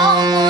Oh.